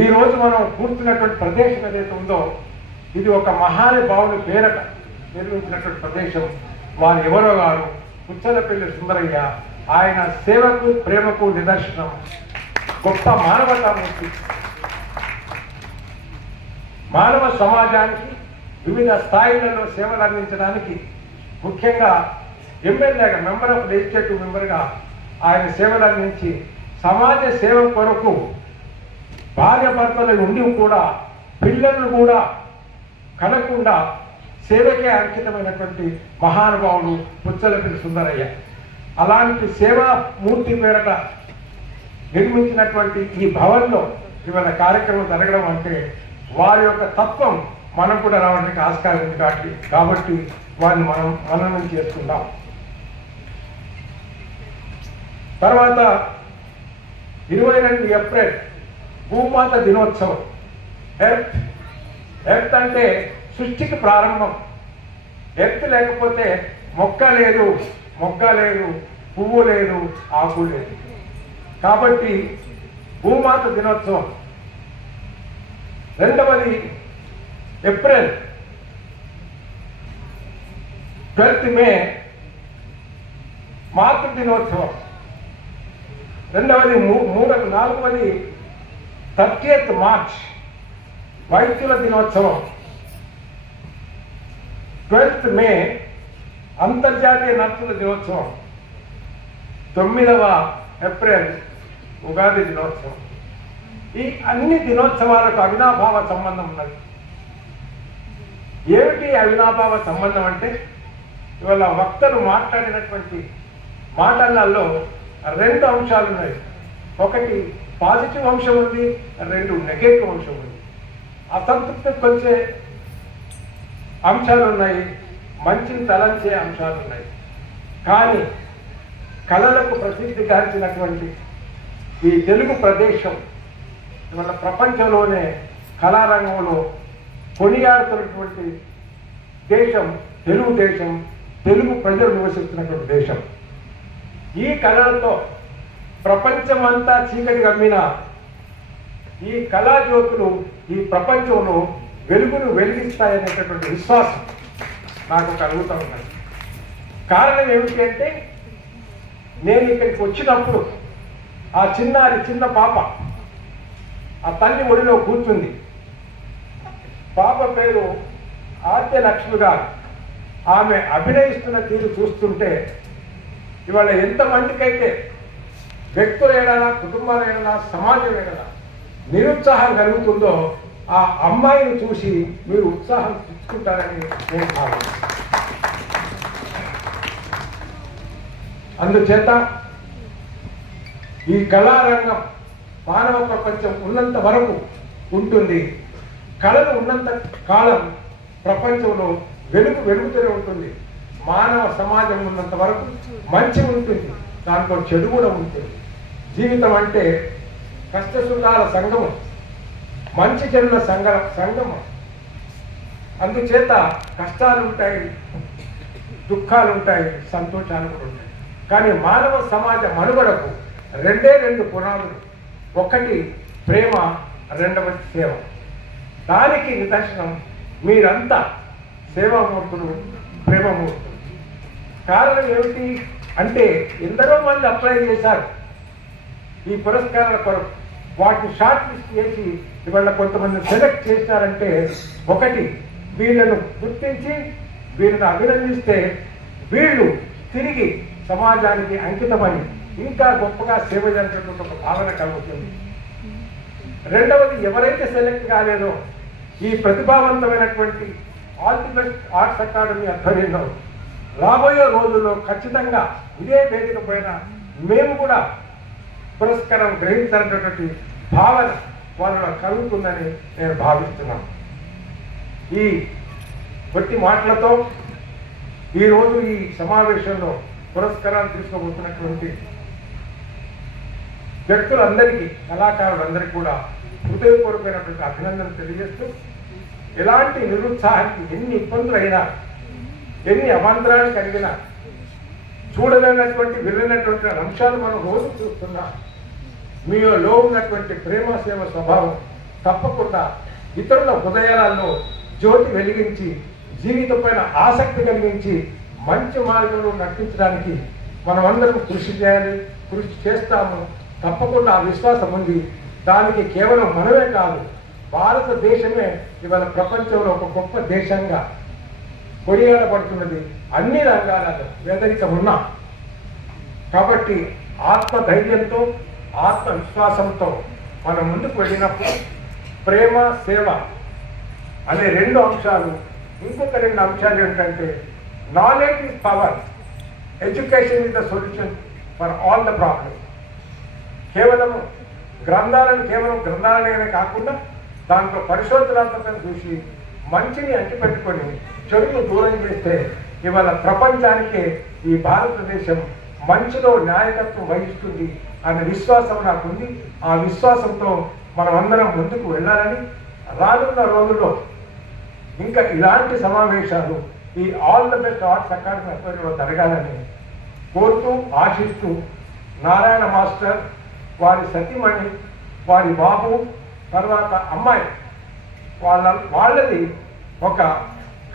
ఈరోజు మనం కూర్చున్నటువంటి ప్రదేశం ఏదైతే ఉందో ఇది ఒక మహానుభావుని పేరట నిర్మించినటువంటి ప్రదేశం. వారు ఎవరో గారు పుచ్చలపల్లి సుందరయ్య. ఆయన సేవకు ప్రేమకు నిదర్శనం. గొప్ప మానవతామూర్తి. మానవ సమాజానికి వివిధ స్థాయిలలో సేవలు అందించడానికి ముఖ్యంగా ఎమ్మెల్యేగా మెంబర్ ఆఫ్ లెజిస్లేటివ్ మెంబర్గా ఆయన సేవలు అందించి సమాజ సేవ కొరకు భార్య భర్తలు ఉండి కూడా పిల్లలను కూడా కనకుండా సేవకే అంకితమైనటువంటి మహానుభావుడు పుచ్చలపల్లి సుందరయ్య. అలాంటి సేవామూర్తి పేరట నిర్మించినటువంటి ఈ భవన్లో ఇవాళ కార్యక్రమం జరగడం అంటే వారి యొక్క తత్వం మనం కూడా రావడానికి ఆస్కారం ఉంది కాబట్టి వారిని మనం మననం చేసుకుందాం. తర్వాత 22 ఏప్రిల్ భూమాత దినోత్సవం. ఎర్త్ అంటే సృష్టికి ప్రారంభం. ఎర్త్ లేకపోతే మొక్క లేదు, పువ్వు లేదు, ఆకు లేదు. కాబట్టి భూమాత దినోత్సవం. రెండవది ఏప్రిల్ 12 మే మాతృ దినోత్సవం. నాలుగవది 30th మార్చ్ వైద్యుల దినోత్సవం. 12th మే అంతర్జాతీయ నర్సుల దినోత్సవం. 9వ ఏప్రిల్ ఉగాది దినోత్సవం. ఈ అన్ని దినోత్సవాలకు అవినాభావ సంబంధం ఉన్నది. ఏమిటి అవినాభావ సంబంధం అంటే ఇవాళ వక్తలు మాట్లాడినటువంటి మాటలలో 2 అంశాలు ఉన్నాయి. ఒకటి పాజిటివ్ అంశం ఉంది, 2 నెగటివ్ అంశం ఉంది. అసంతృప్తికి వచ్చే అంశాలు ఉన్నాయి, మంచిని తలంచే అంశాలు ఉన్నాయి. కానీ కళలకు ప్రసిద్ధి గాంచినటువంటి ఈ తెలుగు ప్రదేశం ఇవాళ ప్రపంచంలోనే కళారంగంలో కొనియాడుతున్నటువంటి దేశం తెలుగు దేశం, తెలుగు ప్రజలు నివసిస్తున్నటువంటి దేశం. ఈ కళలతో ప్రపంచమంతా చీకటి గమ్మిన ఈ కళాజ్యోతులు ఈ ప్రపంచంలో వెలుగును వెలిగిస్తాయనేటటువంటి విశ్వాసం నాకు కలుగుతూ ఉన్నది. కారణం ఏమిటి అంటే నేను ఇక్కడికి వచ్చినప్పుడు ఆ చిన్న పాప ఆ తల్లి ఒడిలో కూర్చుంది. పాప పేరు ఆద్య లక్ష్మి గారు. ఆమె అభినయిస్తున్న తీరు చూస్తుంటే ఇవాళ ఎంతమందికైతే వ్యక్తుల ఏడలా, కుటుంబాల ఏడలా, సమాజం ఏడలా నిరుత్సాహం కలుగుతుందో ఆ అమ్మాయిని చూసి మీరు ఉత్సాహం తెచ్చుకుంటారని నేను భావిస్తున్నాను. అందుచేత ఈ కళారంగం మానవ ప్రపంచం ఉన్నంత వరకు ఉంటుంది. కళలు ఉన్నంత కాలం ప్రపంచంలో వెలుగుతూనే ఉంటుంది. మానవ సమాజం ఉన్నంత వరకు మంచి ఉంటుంది, దాంట్లో చెడు కూడా ఉంటుంది. జీవితం అంటే కష్టసుఖాల సంగమం, మంచి చెడుల సంగమం. అందుచేత కష్టాలు ఉంటాయి, దుఃఖాలు ఉంటాయి, సంతోషాలు కూడా ఉంటాయి. కానీ మానవ సమాజ మనుగడకు 2 పునాదులు. ఒకటి ప్రేమ, రెండవది సేవ. దానికి నిదర్శనం మీరంతా సేవామూర్తులు, ప్రేమమూర్తులు. కారణం ఏమిటి అంటే ఎందరో మంది అప్లై చేశారు ఈ పురస్కారాల కొరకు. వాటిని షార్ట్ లిస్ట్ చేసి ఇవాళ కొంతమంది సెలెక్ట్ చేశారంటే ఒకటి వీళ్ళను గుర్తించి వీళ్ళని అభినందిస్తే వీళ్ళు తిరిగి సమాజానికి అంకితమని ఇంకా గొప్పగా సేవ చేసినటువంటి ఒక భావన కలుగుతుంది. రెండవది ఎవరైతే సెలెక్ట్ కాలేదో ఈ ప్రతిభావంతమైనటువంటి all the best arts academy ఆధ్వర్యంలో రాబోయే రోజుల్లో ఖచ్చితంగా ఇదే వేదిక పైన మేము కూడా పురస్కారం గ్రహించాలనేటువంటి భావన వాళ్ళలో కలుగుతుందని నేను భావిస్తున్నాను. ఈ కొద్ది మాటలతో ఈరోజు ఈ సమావేశంలో పురస్కారాలు తీసుకోబోతున్నటువంటి వ్యక్తులందరికీ, కళాకారులందరికీ కూడా హృదయపూర్వకమైనటువంటి అభినందనలు తెలియజేస్తూ ఎలాంటి నిరుత్సాహానికి ఎన్ని ఇబ్బందులు అయినా, ఎన్ని అవాంతరాలు కలిగినా, చూడలేనటువంటి వినలేనటువంటి అంశాలు మనం రోజు చూస్తున్నా మీలో ఉన్నటువంటి ప్రేమ సేవ స్వభావం తప్పకుండా ఇతరుల హృదయాలలో జ్యోతి వెలిగించి జీవితం పైన ఆసక్తి కలిగించి మంచి మార్గంలో నడిపించడానికి మనమందరం కృషి చేయాలి, కృషి చేస్తాము. తప్పకుండా ఆ విశ్వాసం ఉంది. దానికి కేవలం మనమే కాదు, భారతదేశమే ఇవాళ ప్రపంచంలో ఒక గొప్ప దేశంగా కొనియాడబడుతున్నది. అన్ని రంగాలలో పేదరికం ఉన్నా కాబట్టి ఆత్మధైర్యంతో ఆత్మవిశ్వాసంతో మనం ముందుకు వెళ్ళినప్పుడు ప్రేమ సేవ అనే 2 అంశాలు, ఇంకొక 2 అంశాలు ఏంటంటే knowledge is power, education is the solution for all the problems. కేవలం గ్రంథాలనే కాకుండా దాంట్లో పరిశోధనాత్మకం చూసి మంచిని అంటిపెట్టుకొని చెడును దూరం చేస్తే ఇవాళ ప్రపంచానికే ఈ భారతదేశం మంచిలో నాయకత్వం వహిస్తుంది అనే విశ్వాసం నాకుంది. ఆ విశ్వాసంతో మనం అందరం ముందుకు వెళ్ళాలని, రానున్న రోజుల్లో ఇంకా ఇలాంటి సమావేశాలు ఈ all the best arts academy ఆధ్వర్యంలో జరగాలని కోరుతూ ఆశిస్తూ, నారాయణ మాస్టర్, వారి సతీమణి, వారి బాబు, తర్వాత అమ్మాయి, వాళ్ళది ఒక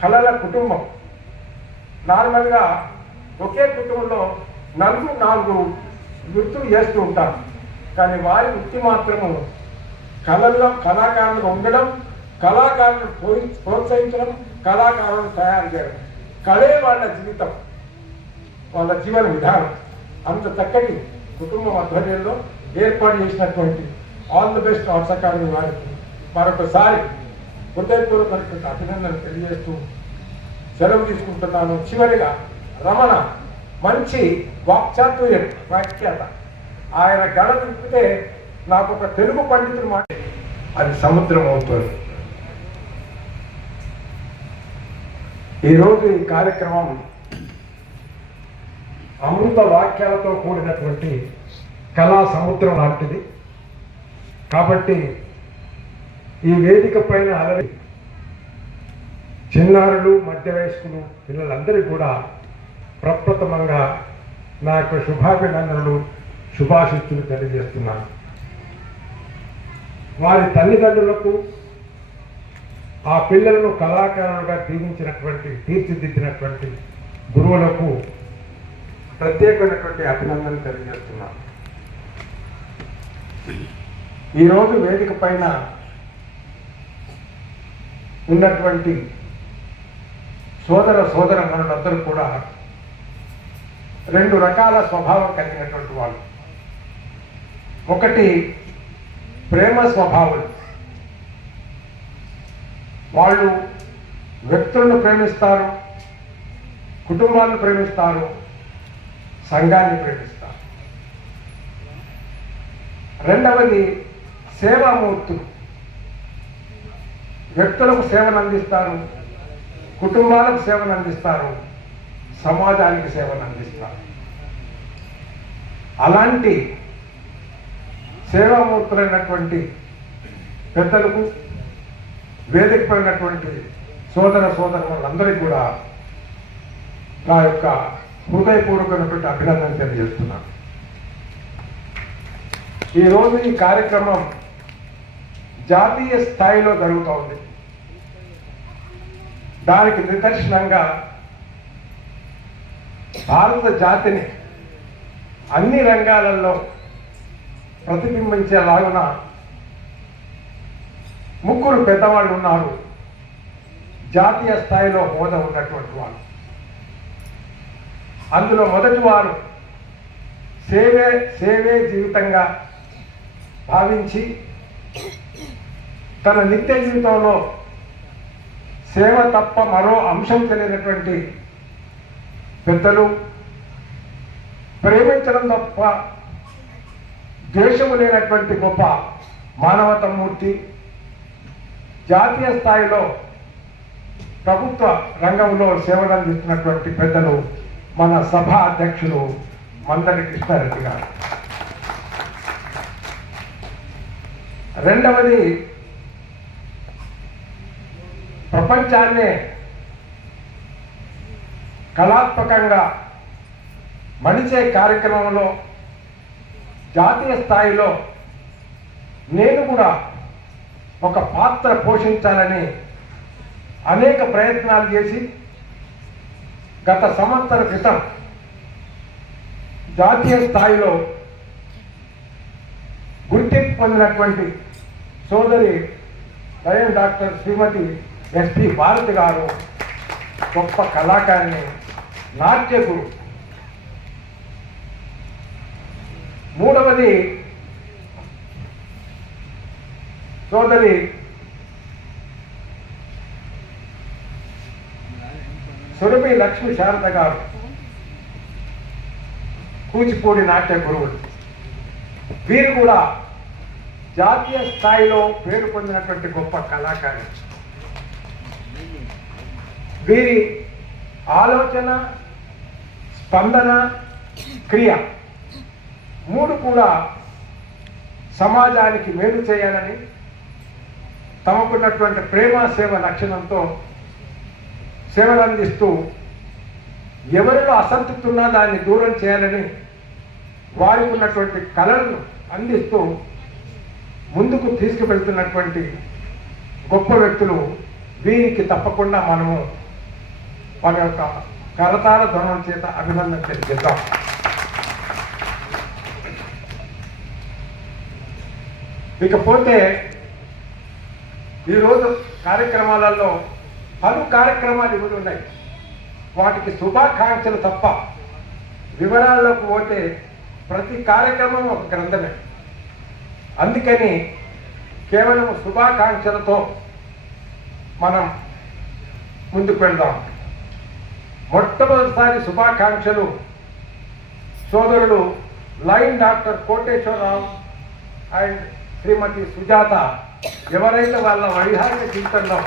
కళల కుటుంబం. నార్మల్గా ఒకే కుటుంబంలో 4 వృత్తులు చేస్తూ ఉంటారు. కానీ వారి వృత్తి మాత్రము కళాకారులుగా ఉండడం, కళాకారులను ప్రోత్సహించడం, కళాకారులను తయారు చేయడం. కళే వాళ్ళ జీవితం, వాళ్ళ జీవన విధానం. అంత చక్కటి కుటుంబం ఆధ్వర్యంలో ఏర్పాటు చేసినటువంటి all the best arts academy వారికి మరొకసారి హృదయపూర్వకమైనటువంటి అభినందనలు తెలియజేస్తూ సెలవు తీసుకుంటున్నాను. చివరిగా రమణ మంచి వాక్చాతుర్యం, వ్యాఖ్యాత. ఆయన గడ తిప్పితే నాకు ఒక తెలుగు పండితుడు మాట, అది సముద్రం అవుతుంది. ఈరోజు ఈ కార్యక్రమం అమృత వాక్యాలతో కూడినటువంటి కళా సముద్రం లాంటిది. కాబట్టి ఈ వేదిక పైన అలరి చిన్నారులు, మధ్య వయస్కులు, పిల్లలందరికీ కూడా ప్రప్రథమంగా నా యొక్క శుభాభినందనలు, శుభాశిస్తులు తెలియజేస్తున్నాను. వారి తల్లిదండ్రులకు, ఆ పిల్లలను కళాకారులుగా తీర్చిదిద్దినటువంటి గురువులకు ప్రత్యేకమైనటువంటి అభినందనలు తెలియజేస్తున్నాను. ఈరోజు వేదిక పైన ఉన్నటువంటి సోదరమణులందరూ కూడా 2 రకాల స్వభావం కలిగినటువంటి వాళ్ళు. ఒకటి ప్రేమ స్వభావం. వాళ్ళు వ్యక్తులను ప్రేమిస్తారు, కుటుంబాలను ప్రేమిస్తారు, సంఘాన్ని ప్రేమిస్తారు. రెండవది సేవామూర్తులు. వ్యక్తులకు సేవను అందిస్తారు, కుటుంబాలకు సేవను అందిస్తారు, సమాజానికి సేవను అందిస్తారు. అలాంటి సేవామూర్తులైనటువంటి పెద్దలకు, వేదికపైనటువంటి సోదరులందరికీ కూడా నా యొక్క హృదయపూర్వకమైనటువంటి అభినందన తెలియజేస్తున్నాను. ఈరోజు ఈ కార్యక్రమం జాతీయ స్థాయిలో జరుగుతూ ఉంది. దానికి నిదర్శనంగా భారత జాతిని అన్ని రంగాలలో ప్రతిబింబించేలాగున 3 పెద్దవాళ్ళు ఉన్నారు, జాతీయ స్థాయిలో హోదా ఉన్నటువంటి వాళ్ళు. అందులో మొదటి వారు సేవే జీవితంగా భావించి తన నిత్య జీవితంలో సేవ తప్ప మరో అంశం తెలియనటువంటి పెద్దలు, ప్రేమించడం తప్ప ద్వేషము లేనటువంటి గొప్ప మానవతామూర్తి, జాతీయ స్థాయిలో ప్రభుత్వ రంగంలో సేవలు అందిస్తున్నటువంటి పెద్దలు మన సభా అధ్యక్షులు మందరి కృష్ణారెడ్డి గారు. రెండవది ప్రపంచాన్నే కళాత్మకంగా మలిచే కార్యక్రమంలో జాతీయ స్థాయిలో నేను కూడా ఒక పాత్ర పోషించాలని అనేక ప్రయత్నాలు చేసి గత సంవత్సర క్రితం జాతీయ స్థాయిలో గుర్తింపు పొందినటువంటి సోదరి లయన్ డాక్టర్ శ్రీమతి ఎస్పి భారతి గారు గొప్ప కళాకారిణి, నాట్య గురు. మూడవది సోదరి సురభి లక్ష్మి శారద గారు, కూచిపూడి నాట్య గురువులు. వీరు కూడా జాతీయ స్థాయిలో పేరు పొందినటువంటి గొప్ప కళాకారి. వీరి ఆలోచన, స్పందన, క్రియ మూడు కూడా సమాజానికి మేలు చేయాలని తమకున్నటువంటి ప్రేమ సేవ లక్షణంతో సేవలు అందిస్తూ ఎవరిలో అసంతృప్తి ఉన్నా దాన్ని దూరం చేయాలని వారికి ఉన్నటువంటి కళలను అందిస్తూ ముందుకు తీసుకువెళ్తున్నటువంటి గొప్ప వ్యక్తులు. వీరికి తప్పకుండా మనము మన యొక్క కరతాళ ధ్వనుల చేత అభినందన తెలియజేద్దాం. ఇకపోతే ఈరోజు కార్యక్రమాలలో పలు కార్యక్రమాలు ఇవి ఉన్నాయి. వాటికి శుభాకాంక్షలు తప్ప వివరాల్లోకి పోతే ప్రతి కార్యక్రమం ఒక గ్రంథమే. అందుకని కేవలం శుభాకాంక్షలతో మనం ముందుకు వెళ్దాం. మొట్టమొదటిసారి శుభాకాంక్షలు సోదరులు లైన్ డాక్టర్ కోటేశ్వరరావు అండ్ శ్రీమతి సుజాత. ఎవరైతే వాళ్ళ వైవాహిక జీవితంలో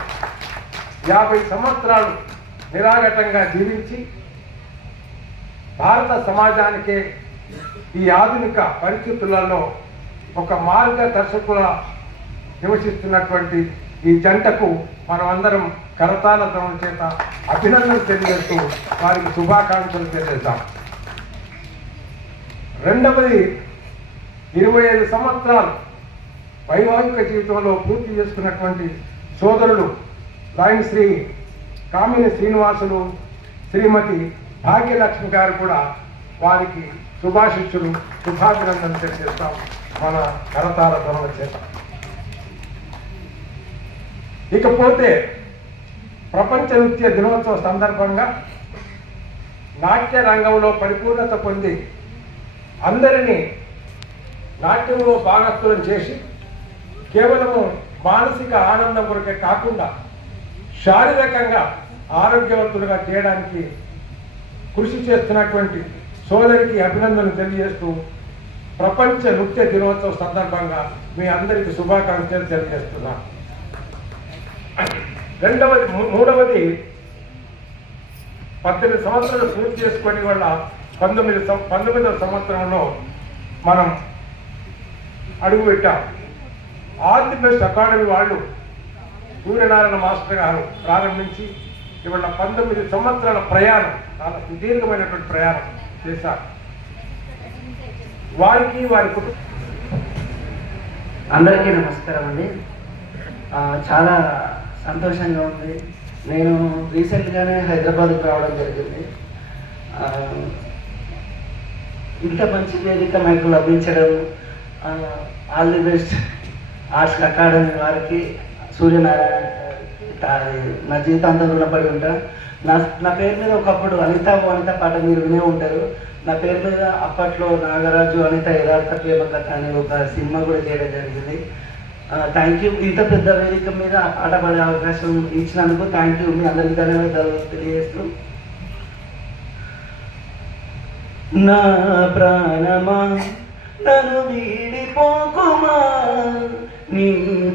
50 సంవత్సరాలు నిరాఘటంగా జీవించి భారత సమాజానికే ఈ ఆధునిక పరిస్థితులలో ఒక మార్గదర్శకుల నివసిస్తున్నటువంటి ఈ జంటకు మనమందరం కరతాళ ధ్వనుల చేత అభినందనలు తెలియజేస్తూ వారికి శుభాకాంక్షలు తెలియజేద్దాం. రెండవది 25 సంవత్సరాలు వైవాహిక జీవితంలో పూర్తి చేసుకున్నటువంటి సోదరులు లైన్ శ్రీ కామిని శ్రీనివాసులు, శ్రీమతి భాగ్యలక్ష్మి గారు కూడా వారికి శుభాశిష్యులు, శుభాభినందనలు తెలియజేస్తాం మన కరతాళ ధ్వనుల చేత. ఇకపోతే ప్రపంచ నృత్య దినోత్సవ సందర్భంగా నాట్య రంగంలో పరిపూర్ణత పొంది అందరినీ నాట్యంలో భాగస్థులను చేసి కేవలము మానసిక ఆనందం కొరకే కాకుండా శారీరకంగా ఆరోగ్యవంతులుగా చేయడానికి కృషి చేస్తున్నటువంటి సోదరికి అభినందనలు తెలియజేస్తూ ప్రపంచ నృత్య దినోత్సవ సందర్భంగా మీ అందరికీ శుభాకాంక్షలు తెలియజేస్తున్నాను. మూడవది 18 సంవత్సరాలు పూర్తి చేసుకొని వాళ్ళ 19వ సంవత్సరంలో మనం అడుగుపెట్టాం. ఆల్ ది బెస్ట్ అకాడమీ వాళ్ళు సూర్యనారాయణ మాస్టర్ గారు ప్రారంభించి ఇవాళ 19 సంవత్సరాల ప్రయాణం, చాలా సుదీర్ఘమైనటువంటి ప్రయాణం చేశారు. వారికి వారి కుటుంబం అందరికీ నమస్కారం అండి. చాలా సంతోషంగా ఉంది. నేను రీసెంట్గానే హైదరాబాద్కి రావడం జరిగింది. ఇంత మంచి వేదిక నాకు లభించడం, all the best arts academy వారికి, సూర్యనారాయణ నా జీవితాంతం రుణపడి ఉంటా. నా పేరు మీద ఒకప్పుడు అనిత పాట మీరు వినే ఉంటారు. నా పేరు మీద అప్పట్లో నాగరాజు అనిత యథార్థ ప్రేమ కథ అనే ఒక సినిమా కూడా చేయడం జరిగింది. Thank you. ఇంత పెద్ద వేదిక మీద పాట పడే అవకాశం ఇచ్చినందుకు థ్యాంక్ యూ. మీ అందరికీ ధన్యవాదాలు తెలియజేస్తూ, నా ప్రాణమా నన్ను వీడిపోకుమా, నీ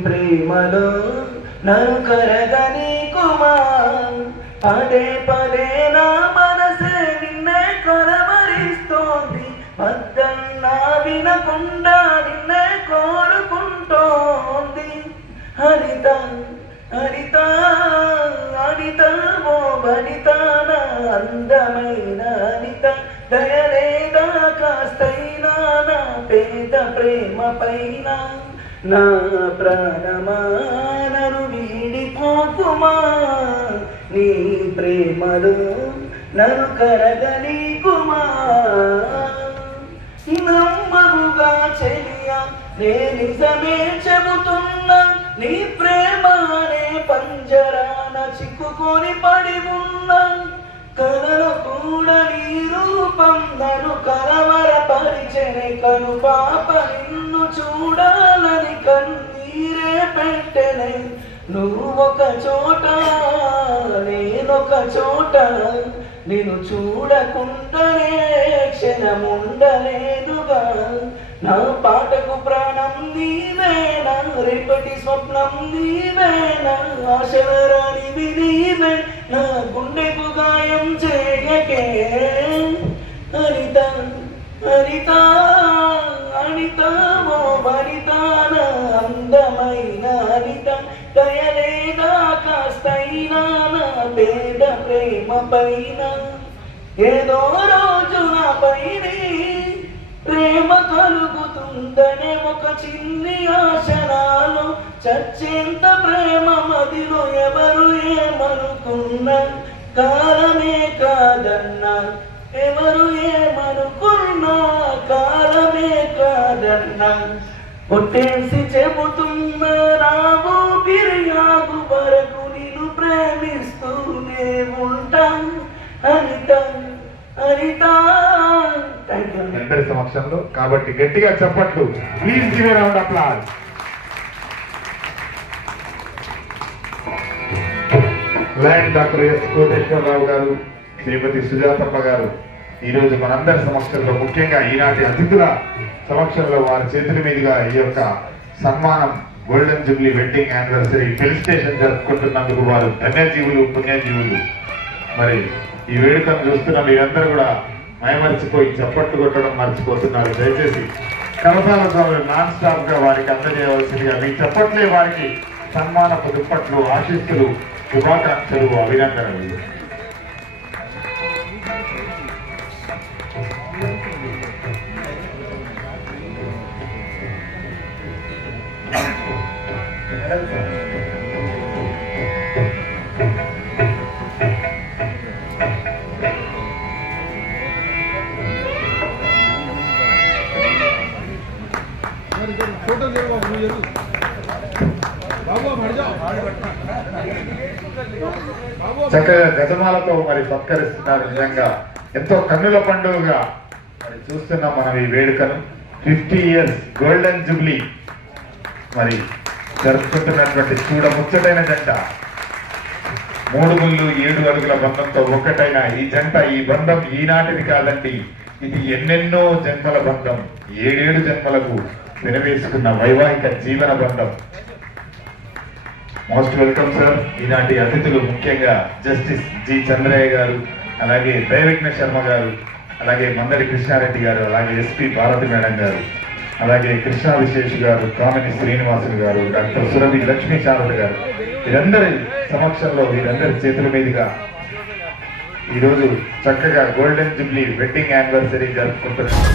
ప్రేమలో నన్ను కరగనీకుమా, పదే పదే నా మనసే నిన్నే కలవరిస్తోంది, వద్దన్నా వినకుండా నిన్నే కోరుకుంటోంది. హరిత హరిత హరిత ఓ వనిత, నా అందమైన అనిత, దయలేదా కాస్తైనా నా పేద ప్రేమ పైన, నా ప్రాణమా నన్ను వీడిపోకుమా, నీ ప్రేమలో నన్ను కరగనీకుమా. నమ్మవుగా చెలియా నే నిజమే చెబుతున్నా, నీ ప్రేమ అనే పంజరాన చిక్కుకొని పడి ఉన్నా. కలలో కూడా నీ రూపం నన్ను కలవరపరిచెనే, కను పాప నిన్ను చూడాలని కన్నీరే పెట్టెనే. నువ్వు ఒక చోట నేనొక చోట, నిన్ను చూడకుండానే క్షణముండలేనుగా. నా పాటకు ప్రాణం నీవేనా, రేపటి స్వప్నం నీవేనా, ఆశరానివి నీవే, నా గుండెకు గాయం చేయకే. అనిత అనిత అనిత ఓ వనిత, నా అందమైన అనిత, దయలేదా కాస్తైనా నా పేద ప్రేమ పైన. ఏదో రోజు నా పైన ప్రేమ కలుగుతుందనే ఒక చిన్ని ఆశనాలు, చచ్చేంత ప్రేమ మదిలో ఎవరు ఏమనుకున్నా. కాలమే కాదన్నా ఎవరు ఏమనుకున్నా, కాలమే కాదన్నా. కొట్టేసి చెబుతున్నా నా ఊపిరియాగు వరకు నిన్ను ప్రేమిస్తూనే ఉంటాను. అనిత అనిత. అందరి సమక్షంలో కాబట్టి గట్టిగా చెప్పట్లు. Please give a round applause. Lion doctor S Koteswararao గారు, శ్రీమతి సుజాతమ్మ గారు ఈరోజు మనందరి సమక్షంలో, ముఖ్యంగా ఈనాటి అతిథుల సమక్షంలో వారి చేతుల మీదుగా ఈ యొక్క సన్మానం golden jubilee wedding anniversary felicitation జరుపుకుంటున్నందుకు వారు ధన్యజీవులు, పుణ్యజీవులు. మరి ఈ వేడుకను చూస్తున్న మీరందరూ కూడా మయమర్చిపోయి చప్పట్లు కొట్టడం మర్చిపోతున్నారు. దయచేసి కరతాల ద్వారా నాన్ స్టాప్ గా వారికి అందజేయవలసిందిగా, మీ చప్పట్లే వారికి సన్మానపు దుప్పట్లు, ఆశీస్సులు, శుభాకాంక్షలు, అభినందనలు. చక్కగా గజమాలతో మరి సత్కరిస్తున్నారు. నిజంగా ఎంతో కన్నుల పండుగగా మరి చూస్తున్నాం మనం ఈ వేడుకను. 50 years గోల్డెన్ జూబ్లీ మరి జరుపుకుంటున్నటువంటి చూడముచ్చటైన జంట, 3 ముళ్ళు 7 అడుగుల బంధంతో ఒక్కటైన ఈ జంట, ఈ బంధం ఈనాటిది కాదండి, ఇది ఎన్నెన్నో జన్మల బంధం, 7 జన్మలకు వినవేసుకున్న వైవాహిక జీవన బంధం. Most welcome sir. ఈనాటి అతిథులు ముఖ్యంగా జస్టిస్ జి చంద్రయ్య గారు, అలాగే దైవిఘ్న శర్మ గారు, అలాగే మందడి కృష్ణారెడ్డి గారు, అలాగే ఎస్పీ భారతి మేడం గారు, అలాగే కృష్ణా విశేష్ గారు, కామిని శ్రీనివాసులు గారు, డాక్టర్ సురభి లక్ష్మీ శారద గారు, వీరందరి సమక్షంలో వీరందరి చేతుల మీదుగా ఈరోజు చక్కగా గోల్డెన్ జూబ్లీ వెడ్డింగ్ యానివర్సరీ జరుపుకుంటున్నారు.